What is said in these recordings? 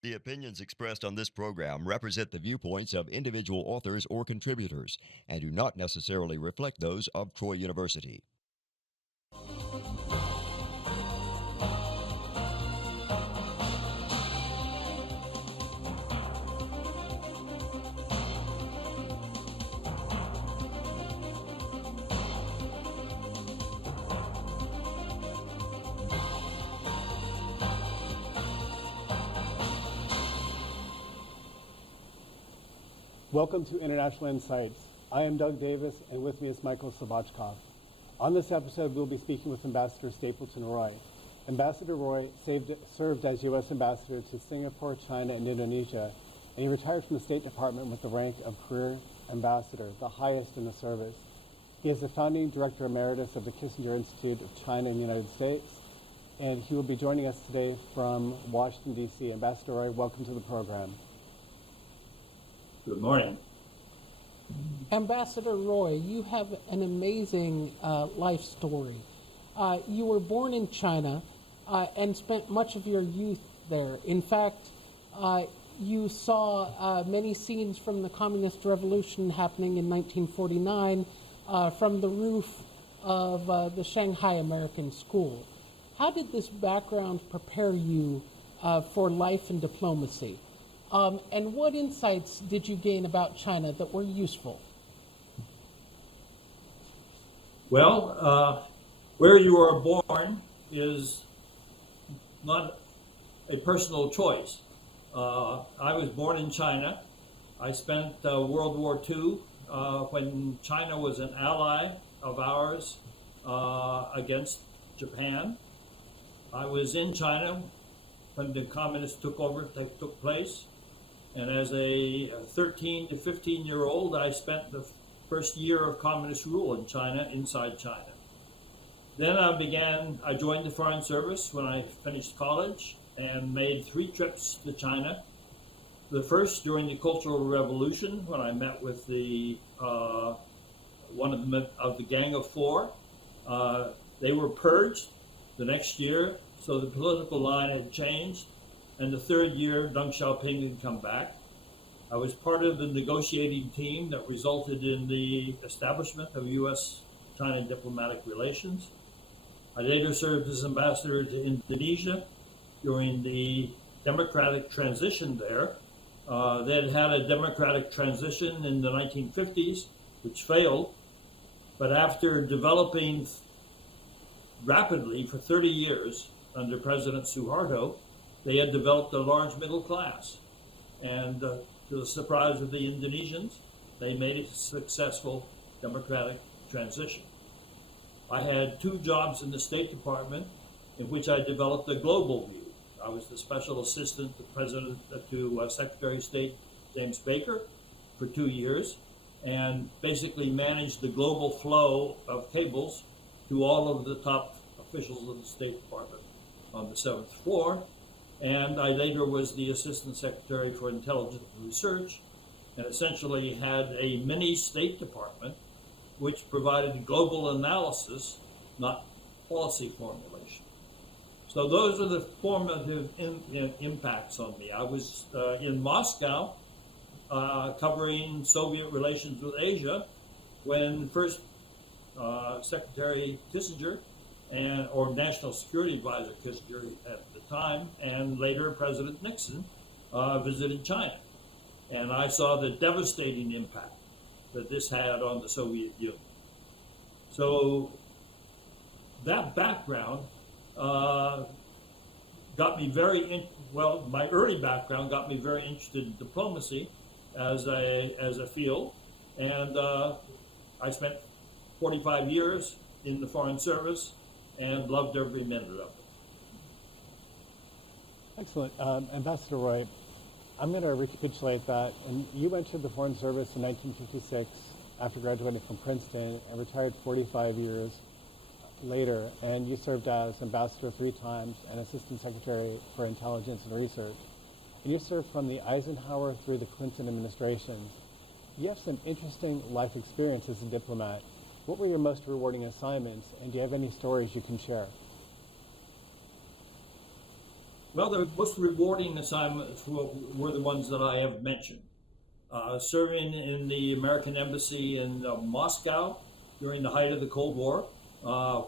The opinions expressed on this program represent the viewpoints of individual authors or contributors and do not necessarily reflect those of Troy University. Welcome to International Insights. I am Doug Davis, and with me is Michael Slobodchikoff. On this episode, we'll be speaking with Ambassador Stapleton Roy. Ambassador Roy served as U.S. Ambassador to Singapore, China, and Indonesia, and he retired from the State Department with the rank of Career Ambassador, the highest in the service. He is the founding Director Emeritus of the Kissinger Institute of China in the United States, and he will be joining us today from Washington, D.C. Ambassador Roy, welcome to the program. Good morning. Ambassador Roy, you have an amazing life story. You were born in China and spent much of your youth there. In fact, you saw many scenes from the Communist Revolution happening in 1949 from the roof of the Shanghai American School. How did this background prepare you for life and diplomacy? And what insights did you gain about China that were useful? Well, where you are born is not a personal choice. I was born in China. I spent World War II when China was an ally of ours against Japan. I was in China when the communists took place. And as a 13 to 15-year-old, I spent the first year of communist rule in China, inside China. Then I joined the Foreign Service when I finished college and made 3 trips to China. The first during the Cultural Revolution, when I met with one of the Gang of Four. They were purged the next year, so the political line had changed. And the third year, Deng Xiaoping had come back. I was part of the negotiating team that resulted in the establishment of U.S. China diplomatic relations. I later served as ambassador to Indonesia during the democratic transition there. They had a democratic transition in the 1950s, which failed. But after developing rapidly for 30 years under President Suharto, they had developed a large middle class. And to the surprise of the Indonesians, they made a successful democratic transition. I had 2 jobs in the State Department in which I developed a global view. I was the special assistant to Secretary of State James Baker for 2 years, and basically managed the global flow of cables to all of the top officials of the State Department on the 7th floor. And I later was the Assistant Secretary for Intelligence and Research, and essentially had a mini State Department which provided global analysis, not policy formulation. So those are the formative impacts on me. I was in Moscow covering Soviet relations with Asia when first Secretary Kissinger or National Security Advisor Kissinger at the time, and later President Nixon visited China. And I saw the devastating impact that this had on the Soviet Union. So that background got me my early background got me very interested in diplomacy as a field. And I spent 45 years in the Foreign Service and loved every minute of it. Excellent. Ambassador Roy, I'm going to recapitulate that. And you entered the Foreign Service in 1956 after graduating from Princeton and retired 45 years later. And you served as ambassador 3 times and assistant secretary for intelligence and research. And you served from the Eisenhower through the Clinton administrations. You have some interesting life experience as a diplomat. What were your most rewarding assignments, and do you have any stories you can share? Well, the most rewarding assignments were the ones that I have mentioned. Serving in the American Embassy in Moscow during the height of the Cold War,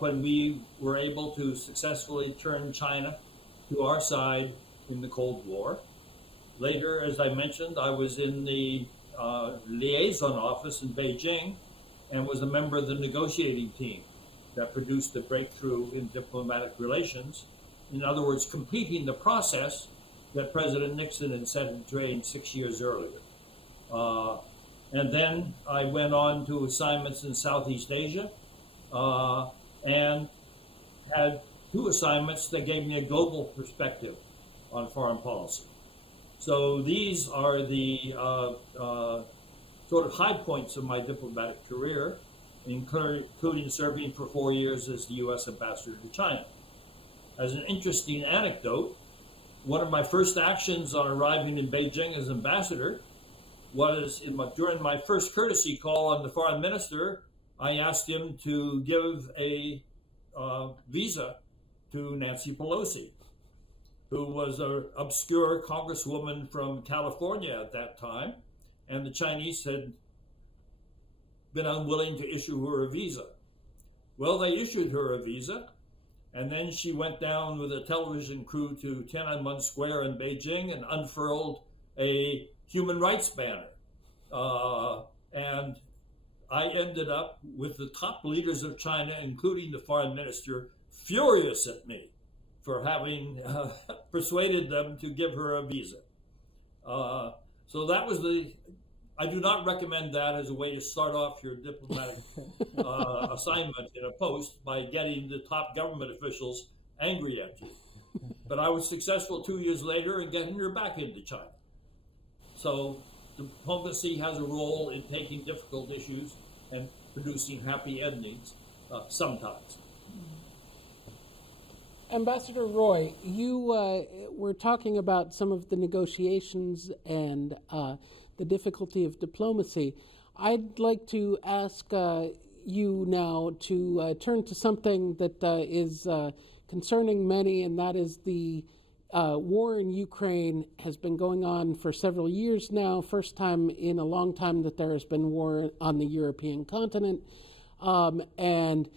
when we were able to successfully turn China to our side in the Cold War. Later, as I mentioned, I was in the liaison office in Beijing and was a member of the negotiating team that produced the breakthrough in diplomatic relations. In other words, completing the process that President Nixon had set in train 6 years earlier. And then I went on to assignments in Southeast Asia and had 2 assignments that gave me a global perspective on foreign policy. So these are the sort of high points of my diplomatic career, including serving for 4 years as the U.S. Ambassador to China. As an interesting anecdote, one of my first actions on arriving in Beijing as ambassador was during my first courtesy call on the foreign minister, I asked him to give a visa to Nancy Pelosi, who was an obscure congresswoman from California at that time, and the Chinese had been unwilling to issue her a visa. Well, they issued her a visa, and then she went down with a television crew to Tiananmen Square in Beijing and unfurled a human rights banner. And I ended up with the top leaders of China, including the foreign minister, furious at me for having persuaded them to give her a visa. So that was I do not recommend that as a way to start off your diplomatic assignment in a post by getting the top government officials angry at you. But I was successful 2 years later in getting her back into China. So diplomacy has a role in taking difficult issues and producing happy endings sometimes. Ambassador Roy, you were talking about some of the negotiations and the difficulty of diplomacy. I'd like to ask you now to turn to something that is concerning many, and that is the war in Ukraine has been going on for several years now, first time in a long time that there has been war on the European continent, and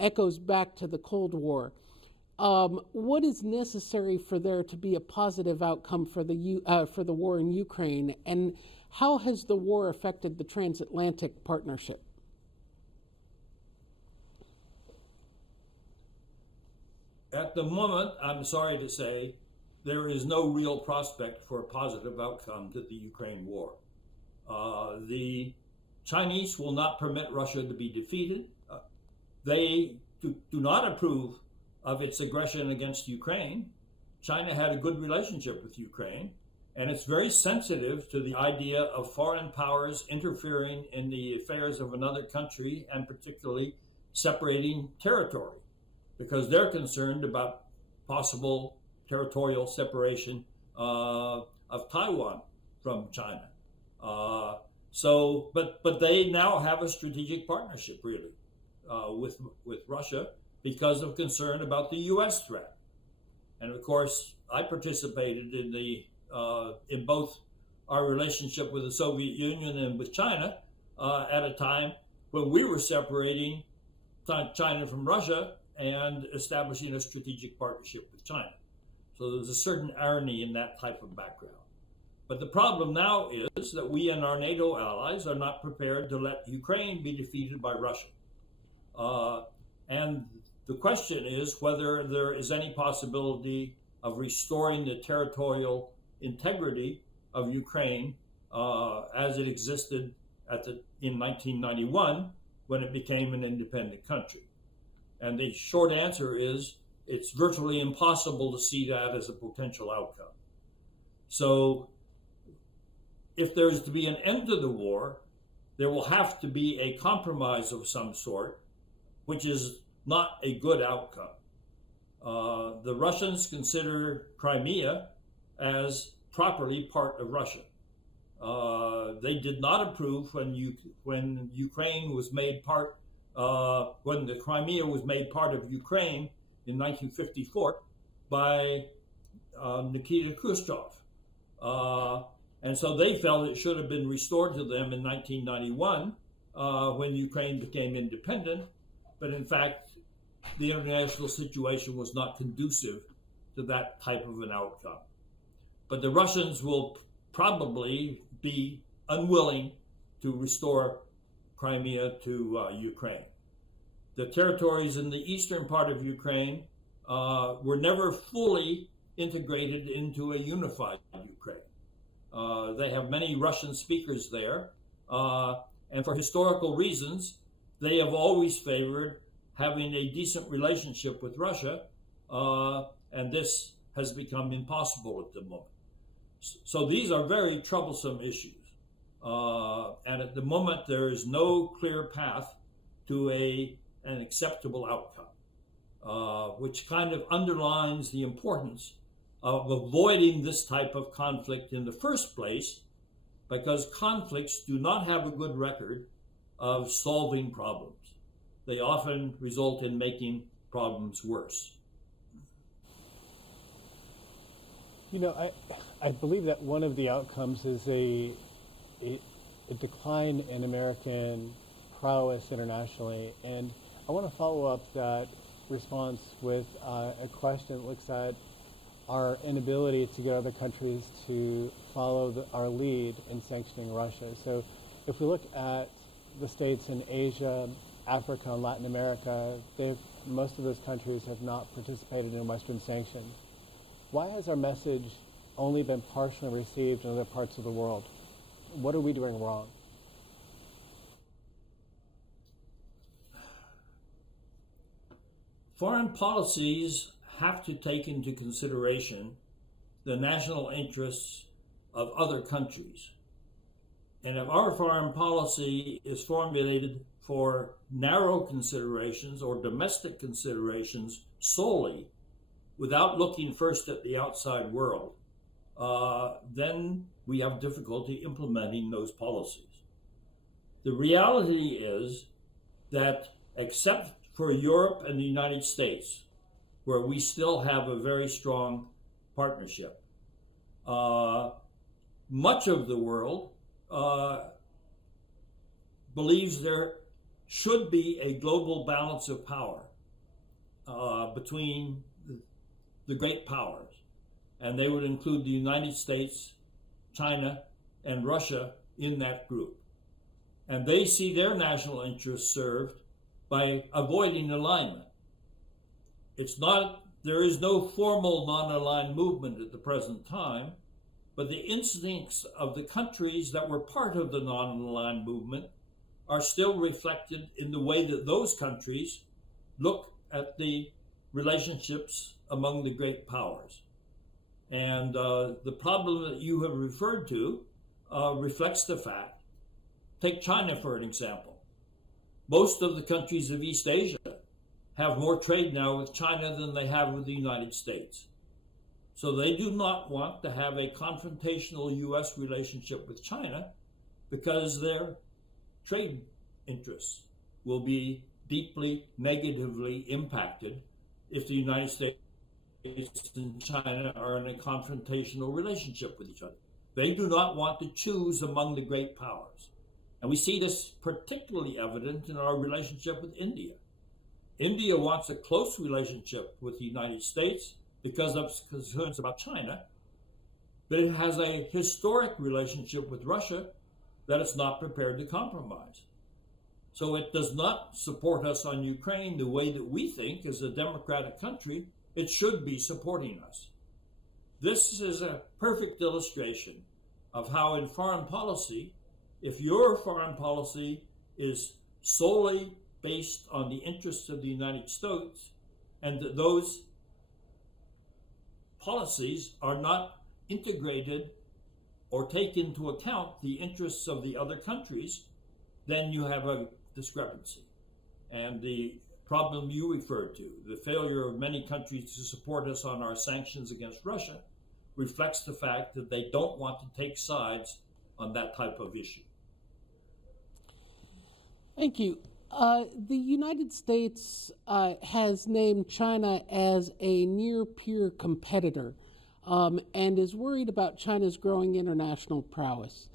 echoes back to the Cold War. What is necessary for there to be a positive outcome for the war in Ukraine, and how has the war affected the transatlantic partnership? At the moment, I'm sorry to say, there is no real prospect for a positive outcome to the Ukraine war. The Chinese will not permit Russia to be defeated. They do not approve of its aggression against Ukraine. China had a good relationship with Ukraine, and it's very sensitive to the idea of foreign powers interfering in the affairs of another country, and particularly separating territory, because they're concerned about possible territorial separation of Taiwan from China. But they now have a strategic partnership, really, with Russia, because of concern about the U.S. threat. And of course, I participated in both our relationship with the Soviet Union and with China at a time when we were separating China from Russia and establishing a strategic partnership with China. So there's a certain irony in that type of background. But the problem now is that we and our NATO allies are not prepared to let Ukraine be defeated by Russia. And the question is whether there is any possibility of restoring the territorial integrity of Ukraine as it existed in 1991 when it became an independent country. And the short answer is it's virtually impossible to see that as a potential outcome. So if there's to be an end to the war, there will have to be a compromise of some sort, which is not a good outcome. The Russians consider Crimea as properly part of Russia. They did not approve when Ukraine was made part, when the Crimea was made part of Ukraine in 1954 by Nikita Khrushchev. And so they felt it should have been restored to them in 1991 when Ukraine became independent. But in fact, the international situation was not conducive to that type of an outcome. But the Russians will probably be unwilling to restore Crimea to Ukraine. The territories in the eastern part of Ukraine were never fully integrated into a unified Ukraine. They have many Russian speakers there, and for historical reasons, they have always favored having a decent relationship with Russia, and this has become impossible at the moment. So these are very troublesome issues. And at the moment, there is no clear path to an acceptable outcome, which kind of underlines the importance of avoiding this type of conflict in the first place, because conflicts do not have a good record of solving problems. They often result in making problems worse. You know, I believe that one of the outcomes is a decline in American prowess internationally. And I want to follow up that response with a question that looks at our inability to get other countries to follow our lead in sanctioning Russia. So if we look at the states in Asia, Africa, and Latin America, most of those countries have not participated in Western sanctions. Why has our message only been partially received in other parts of the world? What are we doing wrong? Foreign policies have to take into consideration the national interests of other countries. And if our foreign policy is formulated for narrow considerations or domestic considerations solely, without looking first at the outside world, then we have difficulty implementing those policies. The reality is that except for Europe and the United States, where we still have a very strong partnership, much of the world believes there should be a global balance of power between the great powers, and they would include the United States, China, and Russia in that group. And they see their national interests served by avoiding alignment. There is no formal non-aligned movement at the present time, but the instincts of the countries that were part of the non-aligned movement are still reflected in the way that those countries look at the relationships among the great powers. And the problem that you have referred to reflects the fact. Take China for an example. Most of the countries of East Asia have more trade now with China than they have with the United States. So they do not want to have a confrontational U.S. relationship with China because their trade interests will be deeply negatively impacted if the United States and China are in a confrontational relationship with each other. They do not want to choose among the great powers. And we see this particularly evident in our relationship with India. India wants a close relationship with the United States because of concerns about China, but it has a historic relationship with Russia that it's not prepared to compromise. So it does not support us on Ukraine the way that we think, as a democratic country, it should be supporting us. This is a perfect illustration of how in foreign policy, if your foreign policy is solely based on the interests of the United States, and that those policies are not integrated or take into account the interests of the other countries, then you have a discrepancy. And the problem you referred to, the failure of many countries to support us on our sanctions against Russia, reflects the fact that they don't want to take sides on that type of issue. Thank you. The United States has named China as a near-peer competitor. and is worried about China's growing international prowess.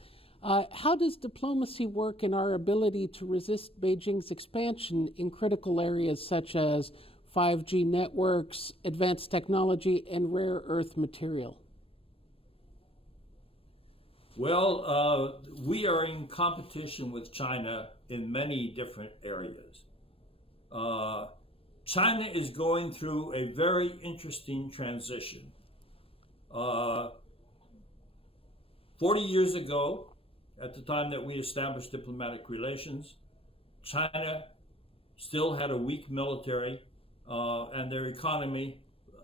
How does diplomacy work in our ability to resist Beijing's expansion in critical areas such as 5G networks, advanced technology, and rare earth material? Well, we are in competition with China in many different areas. China is going through a very interesting transition. 40 years ago, at the time that we established diplomatic relations, China still had a weak military, and their economy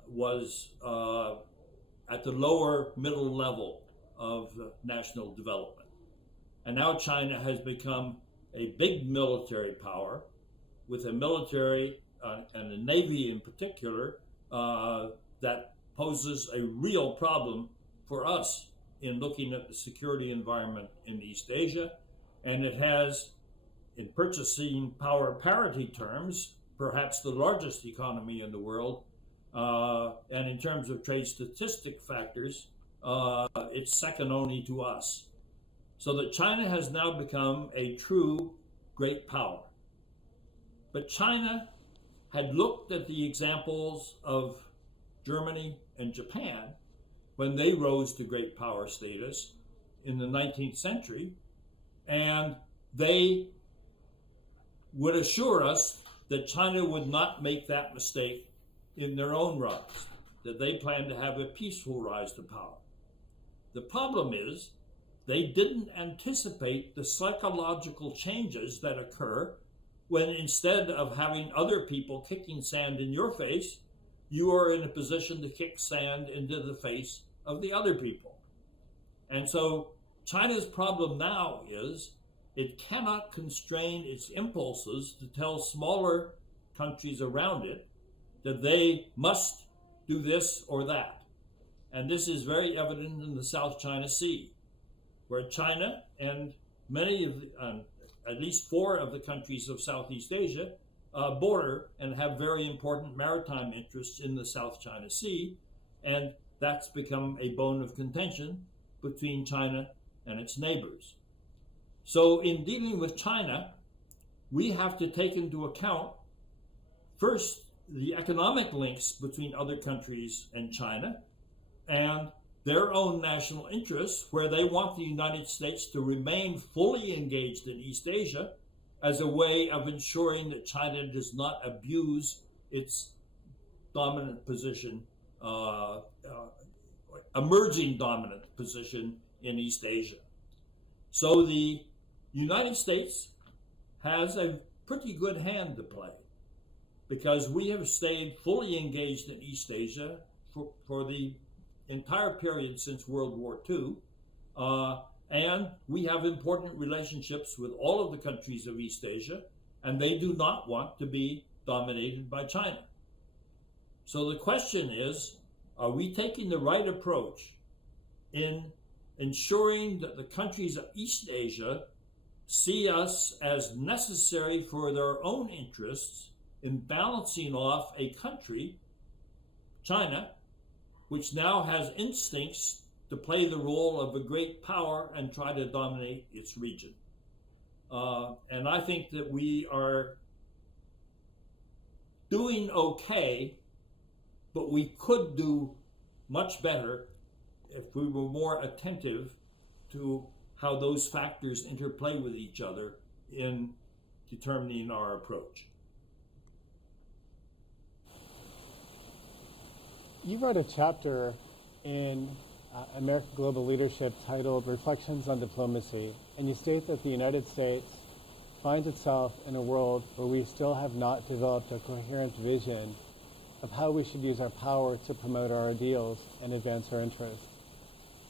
was at the lower middle level of national development. And now China has become a big military power with a military and a navy in particular that poses a real problem for us in looking at the security environment in East Asia. And it has, in purchasing power parity terms, perhaps the largest economy in the world. And in terms of trade statistic factors, it's second only to us. So that China has now become a true great power. But China had looked at the examples of Germany and Japan when they rose to great power status in the 19th century, and they would assure us that China would not make that mistake in their own rise, that they planned to have a peaceful rise to power. The problem is they didn't anticipate the psychological changes that occur when instead of having other people kicking sand in your face, you are in a position to kick sand into the face of the other people. And so China's problem now is it cannot constrain its impulses to tell smaller countries around it that they must do this or that. And this is very evident in the South China Sea, where China and many of at least 4 of the countries of Southeast Asia border and have very important maritime interests in the South China Sea, and that's become a bone of contention between China and its neighbors. So in dealing with China, we have to take into account first the economic links between other countries and China and their own national interests, where they want the United States to remain fully engaged in East Asia as a way of ensuring that China does not abuse its dominant position, emerging dominant position in East Asia. So the United States has a pretty good hand to play because we have stayed fully engaged in East Asia for the entire period since World War II. And we have important relationships with all of the countries of East Asia, and they do not want to be dominated by China. So the question is, are we taking the right approach in ensuring that the countries of East Asia see us as necessary for their own interests in balancing off a country, China, which now has instincts to play the role of a great power and try to dominate its region. And I think that we are doing okay, but we could do much better if we were more attentive to how those factors interplay with each other in determining our approach. You wrote a chapter in American Global Leadership titled Reflections on Diplomacy, and you state that the United States finds itself in a world where we still have not developed a coherent vision of how we should use our power to promote our ideals and advance our interests.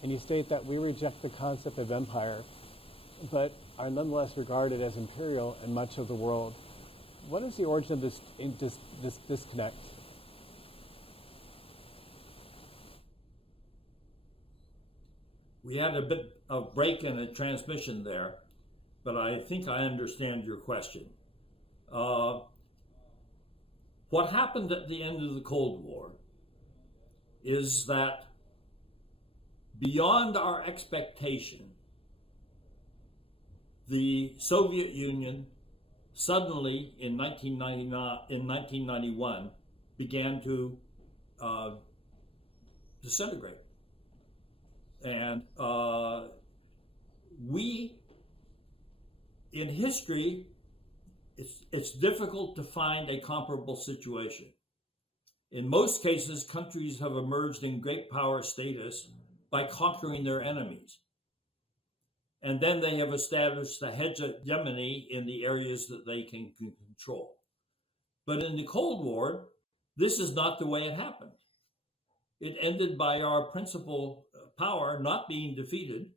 And you state that we reject the concept of empire, but are nonetheless regarded as imperial in much of the world. What is the origin of this disconnect? We had a bit of break in the transmission there, but I think I understand your question. What happened at the end of the Cold War is that beyond our expectation, the Soviet Union suddenly in 1991 began to disintegrate. And we, in history, it's difficult to find a comparable situation. In most cases, countries have emerged in great power status by conquering their enemies. And then they have established a hegemony in the areas that they can control. But in the Cold War, this is not the way it happened. It ended by our principal power not being defeated,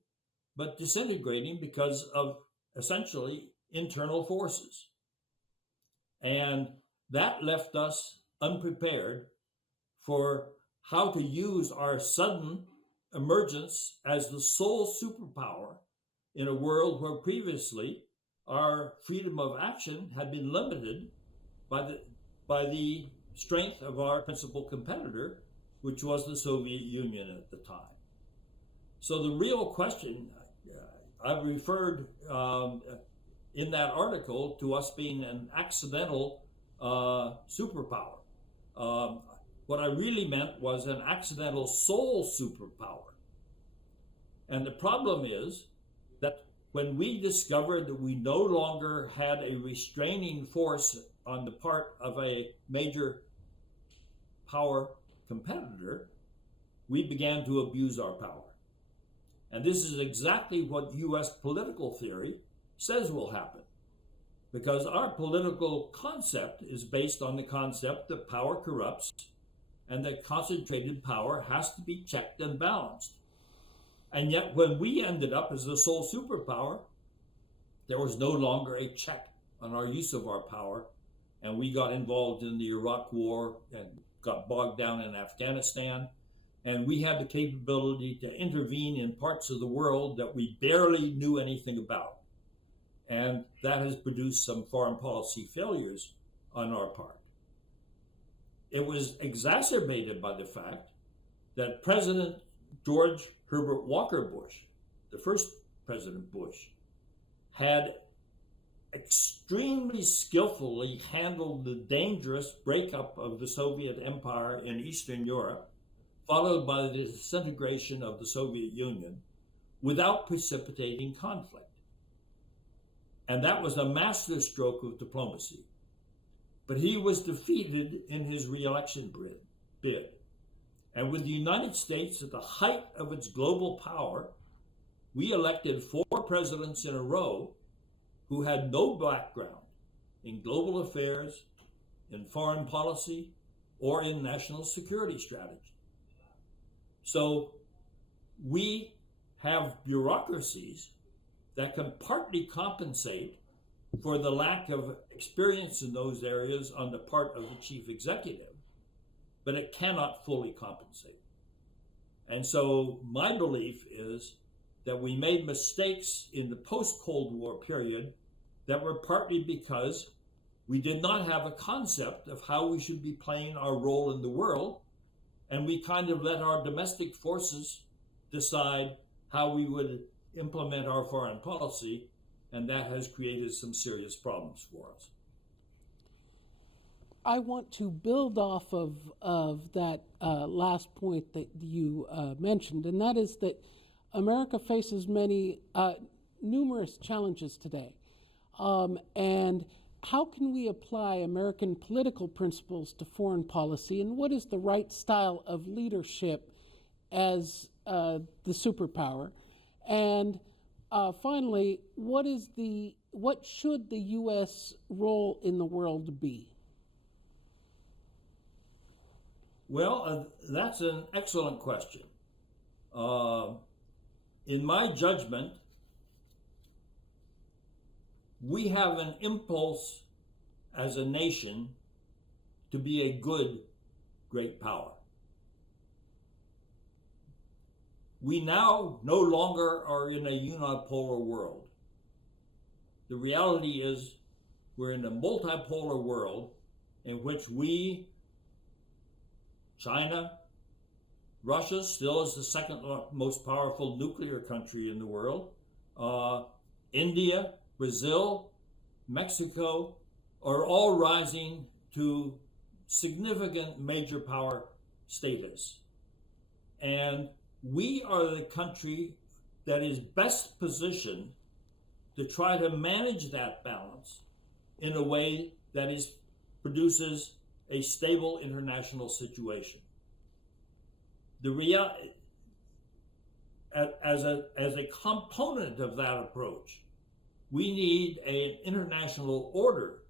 but disintegrating because of essentially internal forces. And that left us unprepared for how to use our sudden emergence as the sole superpower in a world where previously our freedom of action had been limited by the strength of our principal competitor, which was the Soviet Union at the time. So the real question, I've referred in that article to us being an accidental superpower. What I really meant was an accidental sole superpower. And the problem is that when we discovered that we no longer had a restraining force on the part of a major power competitor, we began to abuse our power. And this is exactly what U.S. political theory says will happen. Because our political concept is based on the concept that power corrupts and that concentrated power has to be checked and balanced. And yet when we ended up as the sole superpower, there was no longer a check on our use of our power. And we got involved in the Iraq War and got bogged down in Afghanistan. And we had the capability to intervene in parts of the world that we barely knew anything about. And that has produced some foreign policy failures on our part. It was exacerbated by the fact that President George Herbert Walker Bush, the first President Bush, had extremely skillfully handled the dangerous breakup of the Soviet Empire in Eastern Europe, followed by the disintegration of the Soviet Union, without precipitating conflict. And that was a masterstroke of diplomacy. But he was defeated in his re-election bid. And with the United States at the height of its global power, we elected 4 presidents in a row who had no background in global affairs, in foreign policy, or in national security strategy. So we have bureaucracies that can partly compensate for the lack of experience in those areas on the part of the chief executive, but it cannot fully compensate. And so my belief is that we made mistakes in the post-Cold War period that were partly because we did not have a concept of how we should be playing our role in the world, and we kind of let our domestic forces decide how we would implement our foreign policy, and that has created some serious problems for us. I want to build off of that last point that you mentioned, and that is that America faces numerous challenges today. And how can we apply American political principles to foreign policy, and what is the right style of leadership as the superpower? And finally, what should the U.S. role in the world be? Well, that's an excellent question. In my judgment, we have an impulse as a nation to be a good, great power. We now no longer are in a unipolar world. The reality is we're in a multipolar world in which we, China, Russia still is the second most powerful nuclear country in the world. India, Brazil, Mexico are all rising to significant major power status. And we are the country that is best positioned to try to manage that balance in a way that produces a stable international situation. As a component of that approach, we need an international order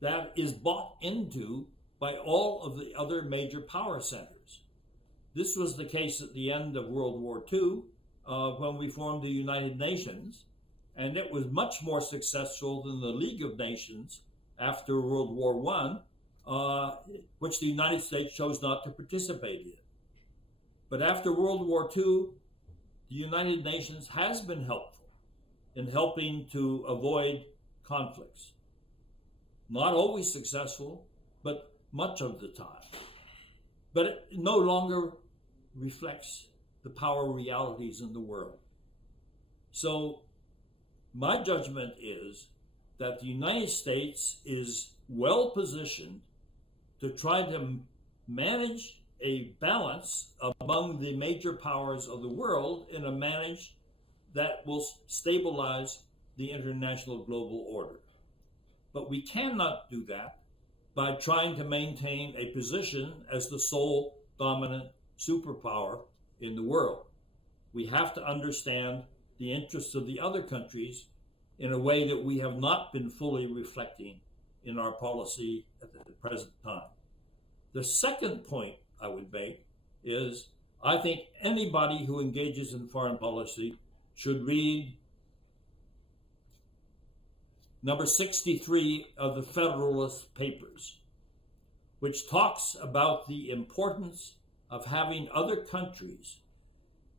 that is bought into by all of the other major power centers. This was the case at the end of World War II when we formed the United Nations, and it was much more successful than the League of Nations after World War I, which the United States chose not to participate in. But after World War II, the United Nations has been helpful in helping to avoid conflicts. Not always successful, but much of the time. But it no longer reflects the power realities in the world. So my judgment is that the United States is well positioned to try to manage a balance among the major powers of the world in a manner that will stabilize the international global order. But we cannot do that by trying to maintain a position as the sole dominant superpower in the world. We have to understand the interests of the other countries in a way that we have not been fully reflecting in our policy at the present time. The second point I would make is I think anybody who engages in foreign policy should read number 63 of the Federalist Papers, which talks about the importance of having other countries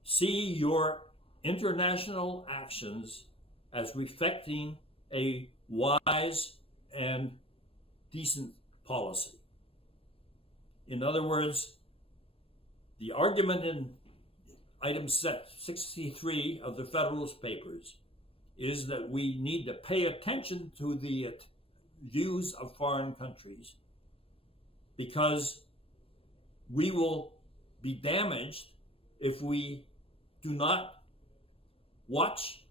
see your international actions as reflecting a wise and decent policy. In other words, the argument in item 63 of the Federalist Papers is that we need to pay attention to the views of foreign countries because we will be damaged if we do not watch.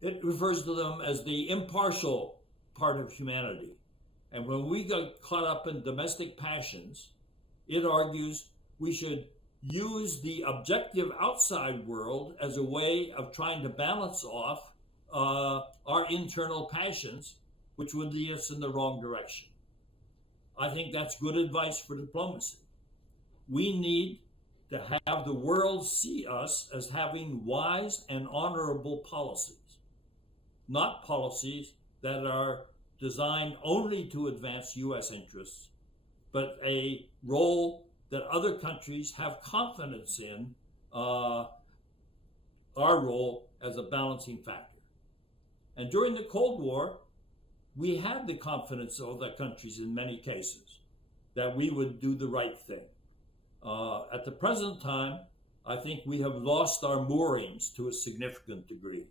It refers to them as the impartial part of humanity. And when we get caught up in domestic passions, it argues we should use the objective outside world as a way of trying to balance off our internal passions, which would lead us in the wrong direction. I think that's good advice for diplomacy. We need to have the world see us as having wise and honorable policies, not policies that are designed only to advance U.S. interests, but a role that other countries have confidence in our role as a balancing factor. And during the Cold War, we had the confidence of other countries in many cases that we would do the right thing. At the present time, I think we have lost our moorings to a significant degree.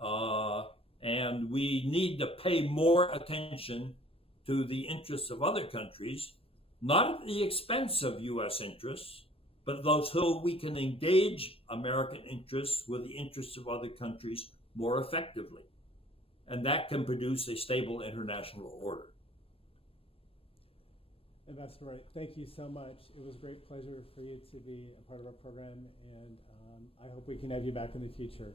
And we need to pay more attention to the interests of other countries, not at the expense of U.S. interests, but so we can engage American interests with the interests of other countries more effectively. And that can produce a stable international order. Ambassador Roy, thank you so much. It was a great pleasure for you to be a part of our program, and I hope we can have you back in the future.